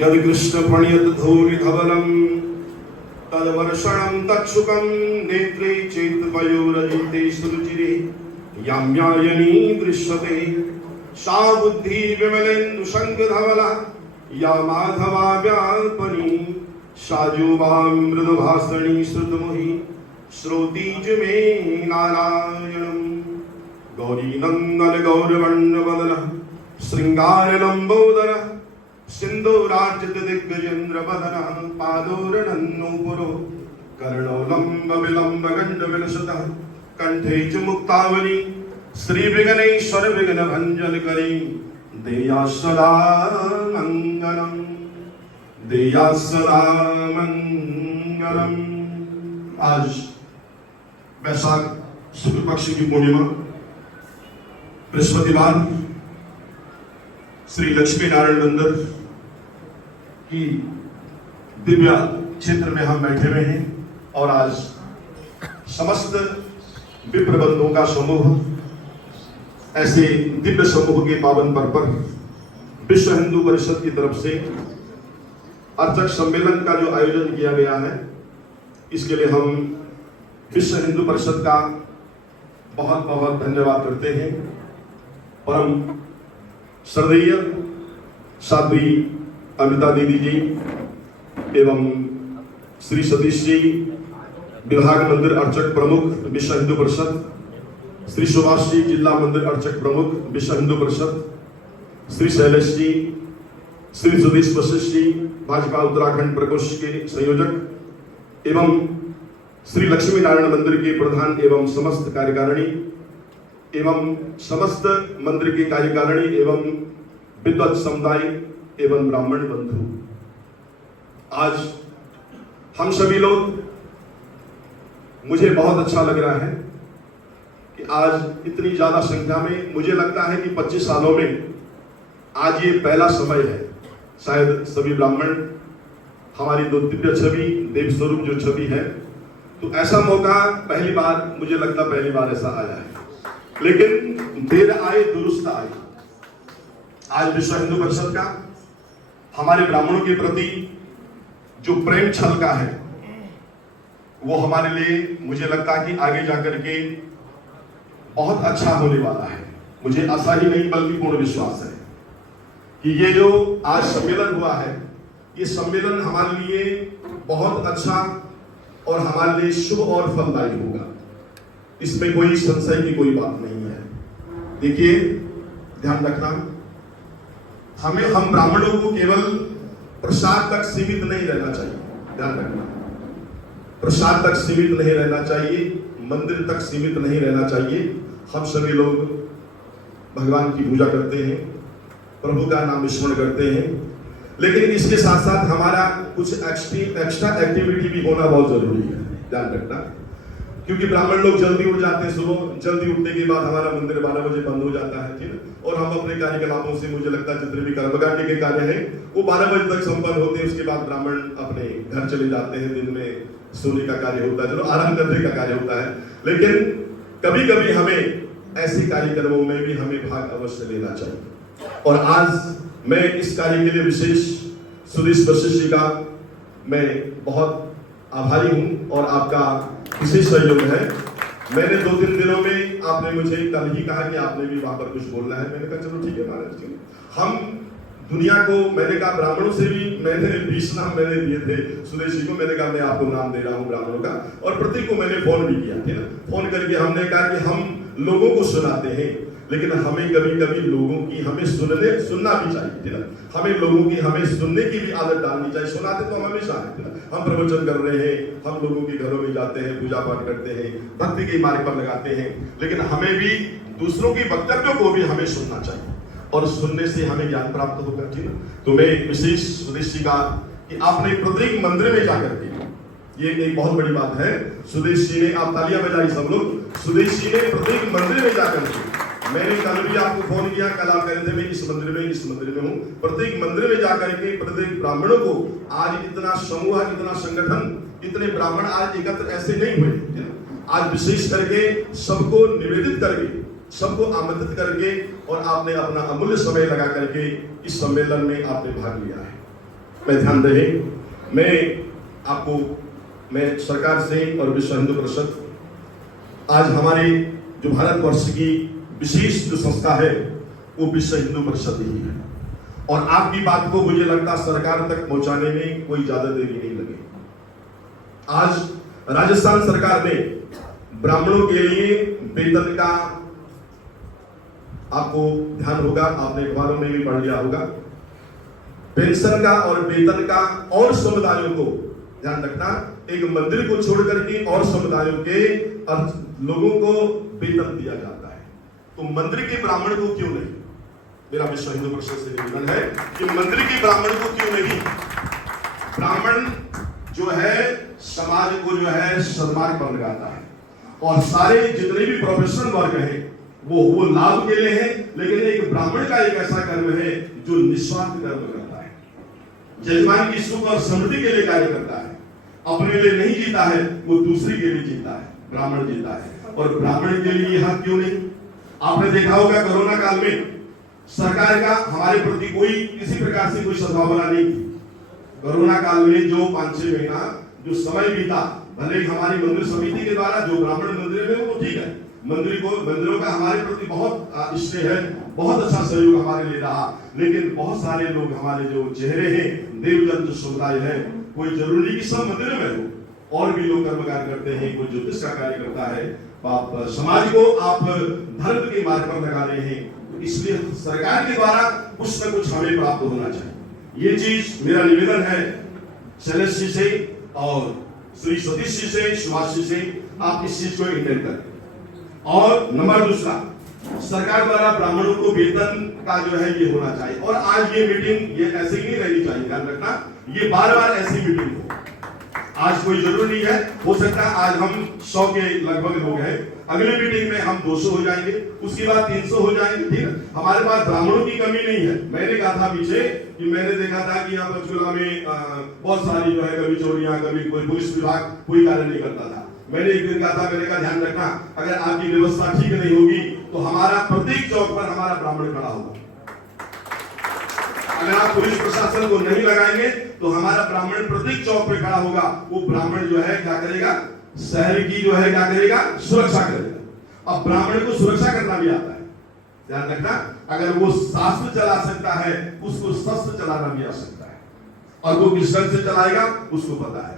यदि कृष्ण प्रणीत धूलि धवलम तदवर्षणं तत्सुखं नेत्रे चेतपयोरजिते सुरुचिरे याम्यायनी दृश्यते सा बुद्धि विमलेन्दु शंखधवला या माधवा व्यापनी सा जुवां मृदुभाषणी श्रुतमुहि श्रोतीज मे नारायणं गौरी नंदन गौरवण्णवदन श्रृंगार लंबोदर सिंधूरार्चित दिग्गजेन्द्र बदना पादोरणन्नूपुरो कर्णोलंब विलंब गंड विलसत कंठे च मुक्तावली श्री विघ्नेश्वर विघ्न भंजन करी देया सदा मंगलम देया सदा मंगलम। आज वैशाख शुक्ल पक्ष की पूर्णिमा बृहस्पतिवार श्री लक्ष्मी नारायण मंदिर की दिव्य क्षेत्र में हम बैठे हुए हैं और आज समस्त विप्र बंधुओं का समूह ऐसे दिव्य समूह के पावन पर्व पर विश्व हिंदू परिषद की तरफ से अर्चक सम्मेलन का जो आयोजन किया गया है, इसके लिए हम विश्व हिंदू परिषद का बहुत बहुत धन्यवाद करते हैं। परम श्रद्धेय साध्वी अमृता दीदी जी एवं श्री सतीश जी विभाग मंदिर अर्चक प्रमुख विश्व हिंदू परिषद, श्री सुभाष जी जिला मंदिर अर्चक प्रमुख विश्व हिंदू परिषद, श्री शैलेश जी, श्री सुदेश वशिष्ठ जी भाजपा उत्तराखंड प्रकोष्ठ के संयोजक एवं श्री लक्ष्मी नारायण मंदिर के प्रधान एवं समस्त कार्यकारिणी एवं समस्त मंदिर की कार्यकारिणी एवं विद्वत समुदाय एवं ब्राह्मण बंधु, आज हम सभी लोग, मुझे बहुत अच्छा लग रहा है कि आज इतनी ज्यादा संख्या में, मुझे लगता है कि 25 सालों में आज ये पहला समय है। शायद सभी ब्राह्मण हमारी दो दिव्य छवि देव स्वरूप जो छवि है, तो ऐसा मौका पहली बार, मुझे लगता पहली बार ऐसा आया है। लेकिन देर आए दुरुस्त आए। आज विश्व हिंदू परिषद का हमारे ब्राह्मणों के प्रति जो प्रेम छलका है, वो हमारे लिए, मुझे लगता है कि आगे जाकर के बहुत अच्छा होने वाला है। मुझे आशा ही नहीं बल्कि पूर्ण विश्वास है कि ये जो आज सम्मेलन हुआ है, ये सम्मेलन हमारे लिए बहुत अच्छा और हमारे लिए शुभ और फलदायी होगा। इसमें कोई संशय की कोई बात नहीं है। देखिए, ध्यान रखना, हम ब्राह्मणों को केवल प्रसाद तक सीमित नहीं रहना चाहिए। ध्यान रखना, प्रसाद तक सीमित नहीं रहना चाहिए, मंदिर तक सीमित नहीं रहना चाहिए। हम सभी लोग भगवान की पूजा करते हैं, प्रभु का नाम स्मरण करते हैं, लेकिन इसके साथ साथ हमारा कुछ एक्स्ट्रा एक्टिविटी भी होना बहुत जरूरी है। ध्यान रखना, क्योंकि ब्राह्मण लोग जल्दी उठ जाते हैं, सुबह जल्दी उठने के बाद हमारा मंदिर 12 बजे बंद हो जाता है, ठीक है, और हम अपने कार्यकलापों से, मुझे लगता है जितने भी कर्मकांड के कार्य हैं वो 12 बजे तक संपन्न होते हैं। उसके बाद ब्राह्मण अपने घर चले जाते हैं। दिन में सोने का कार्य होता है, चलो आराम करने का कार्य होता है, लेकिन कभी कभी हमें ऐसे कार्यक्रमों में भी हमें भाग अवश्य लेना चाहिए। और आज मैं इस कार्य के लिए विशेष सुदेश वशिष्ठ जी का मैं बहुत आभारी हूं और आपका विशेष सहयोग है। मैंने 2-3 दिनों में, आपने मुझे कल ही कहा कि आपने भी वहां पर कुछ बोलना है। मैंने कहा चलो ठीक है महाराज जी, हम दुनिया को, मैंने कहा ब्राह्मणों से भी मैंने 20 नाम मैंने दिए थे सुदेश जी को। मैंने कहा मैं आपको नाम दे रहा हूँ ब्राह्मणों का, और प्रतीक को मैंने फोन भी किया, ठीक है। फोन करके हमने कहा कि हम लोगों को सुनाते हैं, लेकिन हमें कभी कभी लोगों की, हमें सुनना भी चाहिए, ठीक है। हमें लोगों की, हमें सुनने की भी आदत डालनी चाहिए। सुनाते तो हम हमेशा हैं, हम प्रवचन कर रहे हैं, हम लोगों के घरों में जाते हैं, पूजा पाठ करते हैं, भक्ति के मार्ग पर लगाते हैं, लेकिन हमें भी दूसरों की वक्तव्यों को भी हमें सुनना चाहिए और सुनने से हमें ज्ञान प्राप्त होगा, ठीक है। तो मैं विशेष सुदेश जी का कि आपने प्रत्येक मंदिर में जाकर के, ये एक बहुत बड़ी बात है। सुदेश जी ने, आप तालियां बजाई सब लोग, सुदेश जी ने प्रत्येक मंदिर में जाकर के, मैंने कल भी आपको फोन किया, कल आप कह रहे थे मैं इस मंदिर में हूँ, प्रत्येक मंदिर में जाकर के प्रत्येक ब्राह्मणों को, आज इतना समूह, इतना संगठन, इतने ब्राह्मण आज एकत्र ऐसे नहीं हुए। आज विशेष करके सबको निवेदित करके, सबको आमंत्रित करके, और आपने अपना अमूल्य समय लगा करके इस सम्मेलन में आपने भाग लिया है। में ध्यान रहे। मैं सरकार से और विश्व हिंदू परिषद, आज हमारे जो भारतवर्ष की विशेष जो संस्था है वो विश्व हिंदू परिषद ही है, और आपकी बात को मुझे लगता सरकार तक पहुंचाने में कोई ज्यादा देरी नहीं लगे। आज राजस्थान सरकार ने ब्राह्मणों के लिए वेतन का, आपको ध्यान होगा, आपने अखबारों में भी पढ़ लिया होगा, पेंशन का और वेतन का और समुदायों को ध्यान रखना, एक मंदिर को छोड़कर के और समुदायों के लोगों को वेतन दिया जाता है। तो मंदिर के ब्राह्मण को क्यों नहीं? मेरा विश्व हिंदू परिषद से निवेदन है कि मंदिर के ब्राह्मण को क्यों नहीं? ब्राह्मण जो है समाज को जो है सन्मार्ग पर लगाता है, और सारे जितने भी प्रोफेशनल वर्ग हैं वो लाभ के लिए है, लेकिन एक ब्राह्मण का एक ऐसा कर्म है जो निस्वार्थ कर्म करता है, जजमान की सुख और समृद्धि के लिए कार्य करता है, अपने लिए नहीं जीता है, वो दूसरे के लिए जीता है, ब्राह्मण जीता है। और ब्राह्मण के लिए यह क्यों नहीं? आपने देखा होगा कोरोना काल में सरकार का हमारे प्रति कोई किसी प्रकार से कोई सद्भावना नहीं थी। कोरोना काल में जो 5-6 महीना जो समय बीता, भले ही हमारी मंदिर समिति के द्वारा जो ब्राह्मण मंदिर में वो ठीक है, मंदिरों का हमारे प्रति बहुत स्नेह है, बहुत अच्छा सहयोग हमारे लिए रहा, लेकिन बहुत सारे लोग हमारे जो चेहरे हैं, देवजन जो समुदाय है, कोई जरूरी कि सब मंदिर में हो, और भी लोग कर्मकांड करते हैं, कोई ज्योतिष का कार्य करता है, आप समाज को आप धर्म के मार्ग पर लगा रहे हैं, इसलिए सरकार के द्वारा कुछ न कुछ हमें प्राप्त होना चाहिए। ये चीज मेरा निवेदन है शैलेश जी से और श्री सतीश जी से, सुभाष जी से, आप इस चीज को इंटेंड करें। और नंबर दूसरा, सरकार द्वारा ब्राह्मणों को वेतन का जो है ये होना चाहिए, और आज ये मीटिंग ये ऐसे ही नहीं रहनी चाहिए, ध्यान रखना, ये बार-बार ऐसी मीटिंग हो। आज कोई जरूरी नहीं है, हो सकता है आज हम 100 के लगभग लोग हैं, अगली मीटिंग में हम 200 हो जाएंगे, उसके बाद 300 हो जाएंगे, ठीक है। हमारे पास ब्राह्मणों की कमी नहीं है। मैंने कहा था पीछे कि मैंने देखा था कि यहाँ पंचकुला में बहुत सारी जो है कभी चोरियां, कभी कोई पुलिस विभाग कोई कार्य नहीं करता था। मैंने एक दिन कहा था, मैंने कहा ध्यान रखना, अगर आपकी व्यवस्था ठीक नहीं होगी तो हमारा प्रत्येक चौक पर हमारा ब्राह्मण खड़ा होगा। अगर आप पुलिस प्रशासन को नहीं लगाएंगे तो हमारा ब्राह्मण प्रत्येक चौक पे खड़ा होगा। वो ब्राह्मण जो है क्या करेगा? शहर की जो है क्या करेगा? सुरक्षा करेगा। अब ब्राह्मण को सुरक्षा करना भी आता है, ध्यान रखना। अगर वो शास्त्र चला सकता है, उसको शस्त्र चलाना भी आ सकता है, और वो किस ढंग से चलाएगा उसको पता है।